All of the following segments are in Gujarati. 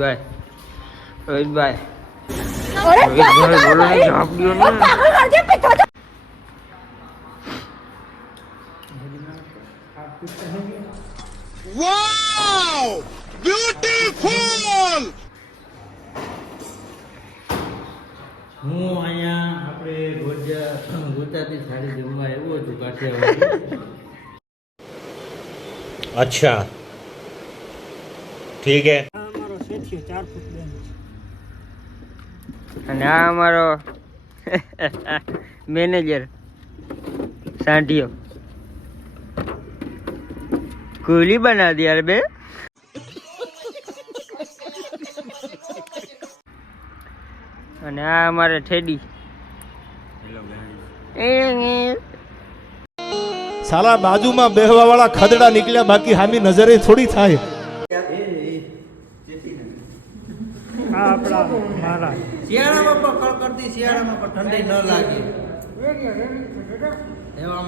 બાય રોહિતભાઈ બોલો ને જવાબ દો ને વાવ બ્યુટીફુલ હું અહીંયા આપણે ગુજરાતી થાળી જમવા આવ્યો છું કાઠિયાવાડી. अच्छा ठीक है અને આ અમારો મેનેજર સાંઢિયો કુલી બના દી યાર બે અને આ અમારે ઠેડી સાલા બાજુમાં બેહવા વાળા ખદડા નીકળ્યા બાકી હામી નજરે થોડી થાય. શિયાળામાં પણ કડકડતી શિયાળામાં પણ ઠંડી ન લાગે.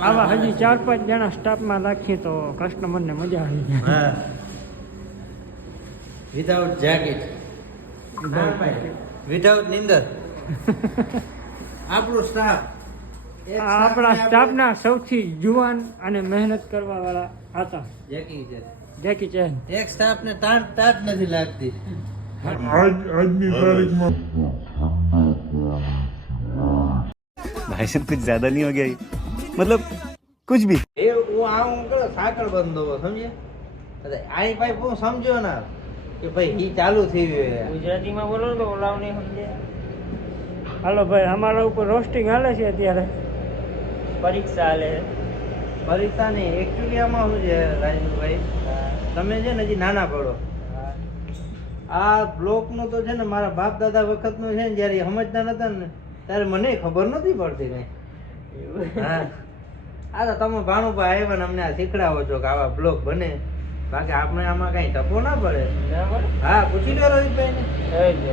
આવા હજી 4-5 જણા સ્ટાફમાં રાખીએ તો કસ્ટમરને મજા આવી જાય. હા વિધાઉટ જેકેટ વિધાઉટ નીંદર આપણો સ્ટાફ આપણા સ્ટાફના સૌથી જુવાન અને મહેનત કરવા વાળા હતા જેકી ચેન. એક સ્ટાફ ને ટાટ નથી લાગતી. भाई साहब कुछ ज्यादा नहीं हो गया ये? मतलब कुछ भी. એ હું આવું કરો સાકળ બંધો સમજે આઈ ભાઈ હું સમજો ના કે ભાઈ ઈ ચાલુ થઈ ગયું. ગુજરાતીમાં બોલો તો ઓલાવ નહીં સમજે. હાલો ભાઈ, અમારા ઉપર રોસ્ટિંગ હાલે છે અત્યારે. પરીક્ષા હાલે પરીક્ષા નહીં એકચ્યુઅલી આમાં શું છે રાજેશભાઈ, તમે છે ને હજી નાના પડો. આ બ્લોક નું તો છે ને મારા બાપ દાદા વખત નું છે ને જયારે સમજતા નતા ને ત્યારે મને ખબર નથી પડતી કઈ. હા આ તો તમે ભાણુભાઈ આવ્યા ને અમને આ શીખડાવો છો કે આવા બ્લોક બને, બાકી આપણે આમાં કઈ ટપો ના પડે. હા પૂછી લો રોહિતભાઈ ને.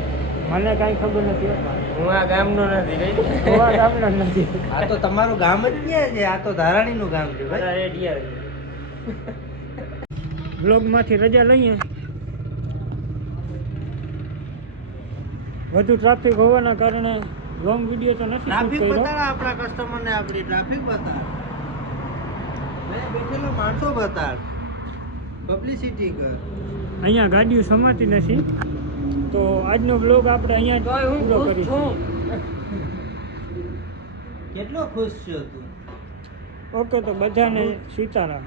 મને કઈ ખબર નથી. હું આ ગામનો નથી. હું આ ગામનો નથી. આ તો તમારું ગામ જ ક્યાં છે? આ તો ધારાણી નું ગામ છે ભાઈ. બ્લોગમાંથી રજા લઈએ. વધુ ટ્રાફિક હોવાના કારણે લોંગ વિડીયો તો નથી ટ્રાફિક શૂટ કર્યો. બતાડા આપણા કસ્ટમર ને, આપણી ટ્રાફિક બતાડ, મેં બેઠેલો માણસો બતાડ, પબ્લિસિટી કર. અહીંયા ગાડીઓ સમાતી નથી તો આજનો બ્લોગ આપણે અહીંયા જ પૂરો કરીશું. કેટલો ખુશ છો તું? ઓકે, તો બધાને સીતારામ.